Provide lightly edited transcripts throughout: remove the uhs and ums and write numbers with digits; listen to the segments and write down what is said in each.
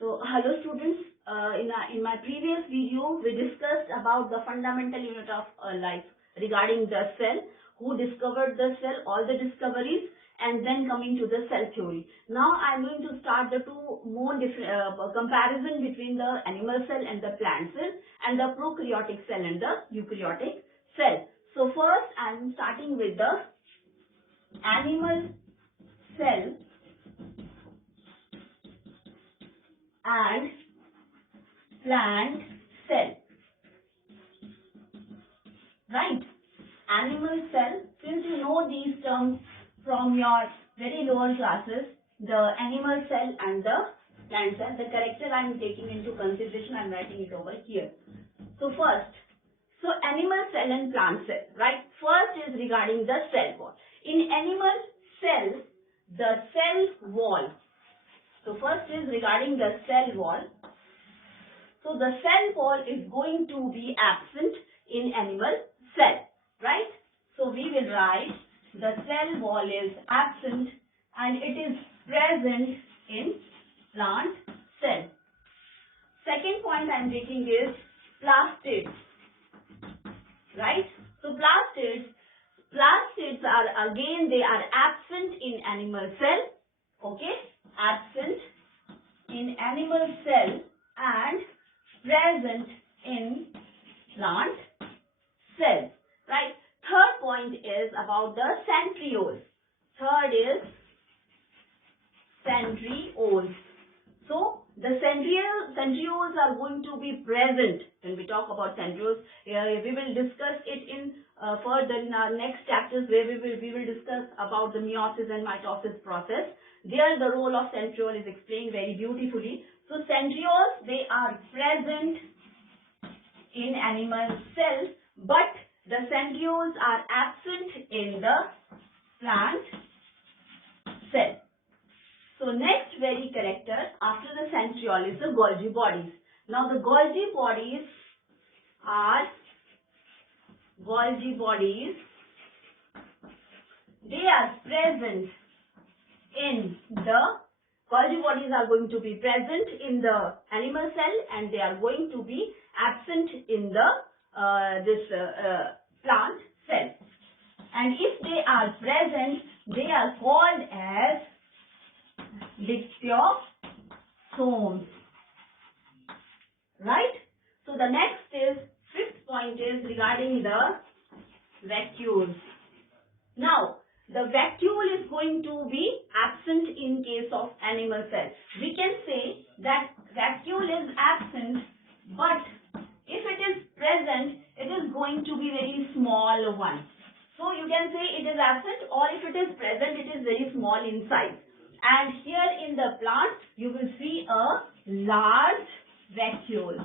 Hello students. In my previous video, we discussed about the fundamental unit of life regarding the cell, who discovered the cell, all the discoveries, and then coming to the cell theory. Now I am going to start the two more comparison between the animal cell and the plant cell, and the prokaryotic cell and the eukaryotic cell. So first I am starting with the animal cell and plant cell. Right? Animal cell, since you know these terms from your very lower classes, the animal cell and the plant cell, the character I am taking into consideration, I am writing it over here. So first, animal cell and plant cell, right? First is regarding the cell wall. In animal cell, the cell wall. So first is regarding the cell wall. So the cell wall is going to be absent in animal cell, right? So we will write the cell wall is absent and it is present in plant cell. Second point I am taking is plastids, right? So plastids are again, they are absent in animal cell, okay? Absent in animal cell and present in plant cell, right? Third point is about the centrioles. Third is centrioles. So the centrioles are going to be present when we talk about centrioles. We will discuss it in further in our next chapters, where we will discuss about the meiosis and mitosis process. There the role of centriole is explained very beautifully. So centrioles, they are present in animal cells, but the centrioles are absent in the plant cell. So next very character after the centriole is the Golgi bodies. Now the Golgi bodies, they are present in the Golgi bodies are going to be present in the animal cell and they are going to be absent in the plant cell. And if they are present, they are called as dictyosomes, right? So the next is, fifth point is regarding the vacuoles. Now the vacuole is going to be absent in case of animal cell. We can say that vacuole is absent, but if it is present, it is going to be very small one. So you can say it is absent, or if it is present, it is very small in size. And here in the plant, you will see a large vacuole.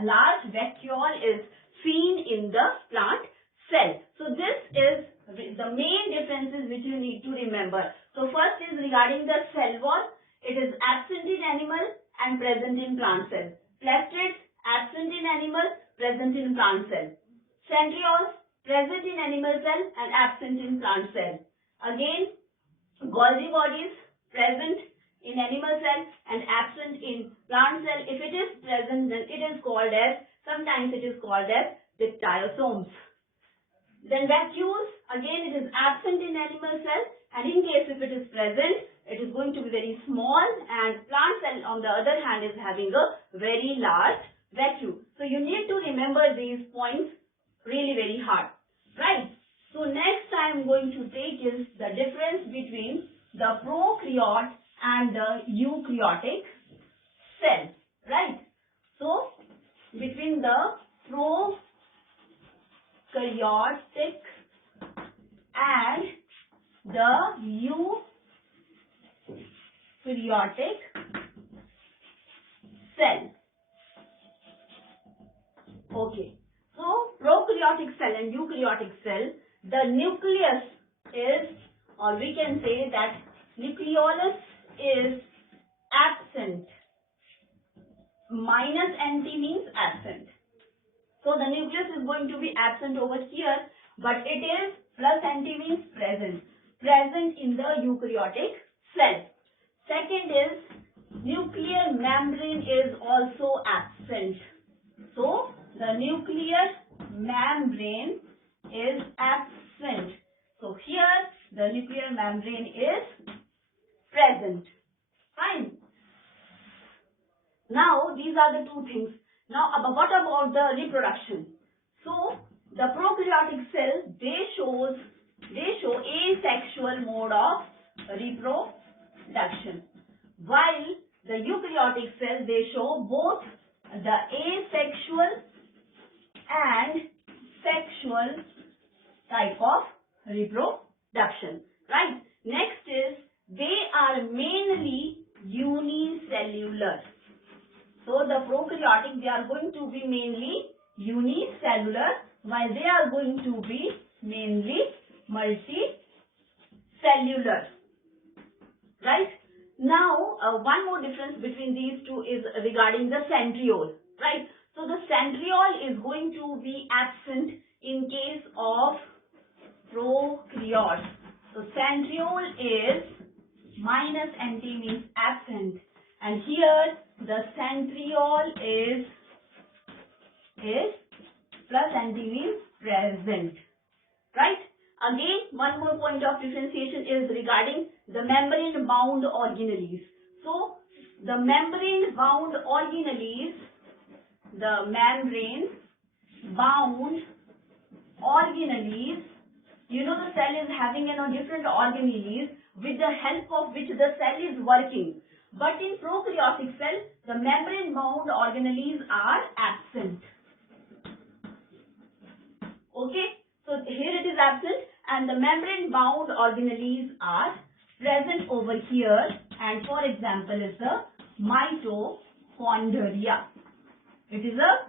A large vacuole is seen in the plant cell. So this is the main differences which you need to remember. So first is regarding the cell wall. It is absent in animal and present in plant cell. Plastids, absent in animal, present in plant cell. Centrioles, present in animal cell and absent in plant cell. Again, Golgi bodies, present in animal cell and absent in plant cell. If it is present, then it is called as, sometimes it is called as dictyosomes. Then vacuoles, again it is absent in animal cell, and in case if it is present, it is going to be very small, and plant cell on the other hand is having a very large vacuole. So you need to remember these points really very hard, right? So next I am going to take is the difference between the prokaryote and the eukaryotic cell, right? So between the prokaryotic and the eukaryotic cell. Okay. So prokaryotic cell and eukaryotic cell, the nucleus is, or we can say that nucleolus is absent. Minus NT means absent. So the nucleus is going to be absent over here, but it is plus NT means present in the eukaryotic cell. Second is nuclear membrane is also absent. So the nuclear membrane is absent. So here the nuclear membrane is present. Fine. Now these are the two things. Now what about the reproduction? So the prokaryotic cells, they show asexual mode of reproduction, while the eukaryotic cells, they show both the asexual and sexual type of reproduction. Right? Next is they are mainly unicellular. So the prokaryotic, they are going to be mainly unicellular, while they are going to be mainly multicellular. Right? Now, one more difference between these two is regarding the centriole. Right? So the centriole is going to be absent in case of prokaryotes. So centriole is minus NT means absent, and here the centriole is plus NT means present. Right? Again, one more point of differentiation is regarding the membrane bound organelles. So the membrane bound organelles, you know, the cell is having different organelles with the help of which the cell is working. But in prokaryotic cell, the membrane bound organelles are absent. Okay, so here it is absent and the membrane bound organelles are present over here, and for example is the mitochondria. It is a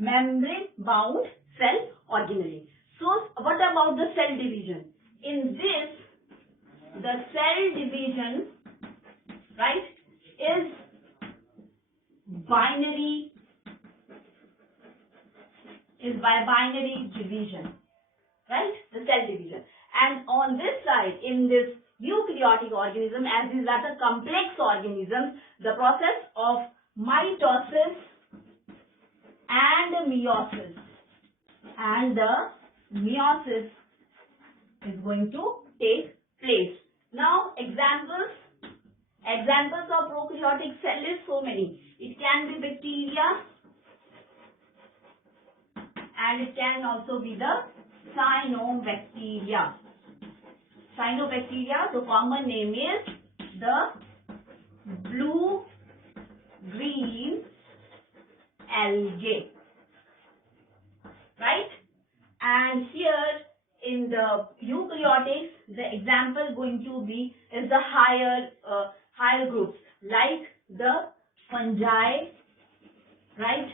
membrane bound cell organelle. So what about the cell division? In this, the cell division, right, is by binary division, right, the cell division. And on this side, in this eukaryotic organism, as these are the complex organisms, the process of mitosis and meiosis, and the meiosis is going to take place. Now examples of prokaryotic cell is so many. It can be bacteria and it can also be the cyanobacteria. Cyanobacteria, the common name is the blue-green algae. Right? And here in the eukaryotics, the example going to be is the higher groups like the fungi, right?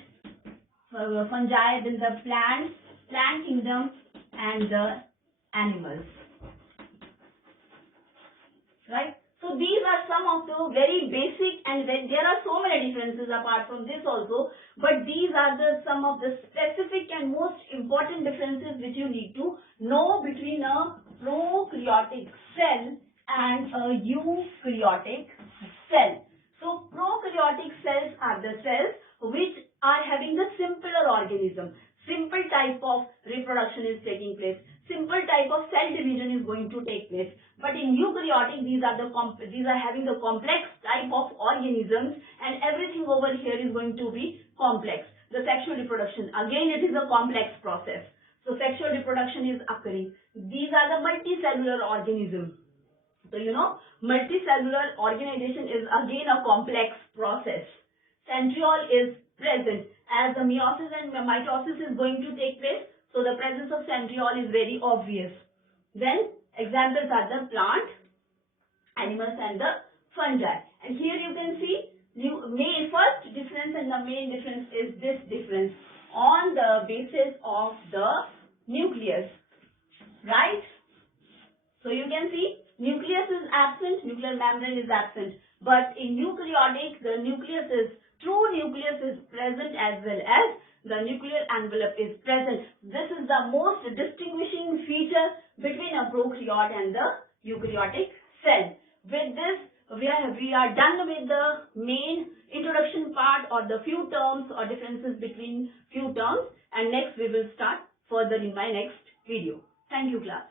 Fungi, then the plant kingdom, and the animals. Right? So these are some of the very basic, and there are so many differences apart from this also, but these are some of the specific and most important differences which you need to know between a prokaryotic cell and a eukaryotic cell. So prokaryotic cells are the cells which are having the simpler organism. Simple type of reproduction is taking place. Simple type of cell division is going to take place. But in eukaryotic, these are having the complex type of organisms, and everything over here is going to be complex. The sexual reproduction, again, it is a complex process. So sexual reproduction is occurring. These are the multicellular organisms. So multicellular organization is again a complex process. Centriole is present as the meiosis and mitosis is going to take place. So the presence of centriole is very obvious. Then examples are the plant, animals, and the fungi. And here you can see first difference and the main difference is this difference on the basis of the nucleus. Right? So you can see nucleus is absent, nuclear membrane is absent. But in eukaryotic, the true nucleus is present as well as the nuclear envelope is present. This is the most distinguishing feature between a prokaryote and the eukaryotic cell. With this, we are done with the main introduction part or the few terms or differences between few terms, and next we will start further in my next video. Thank you, class.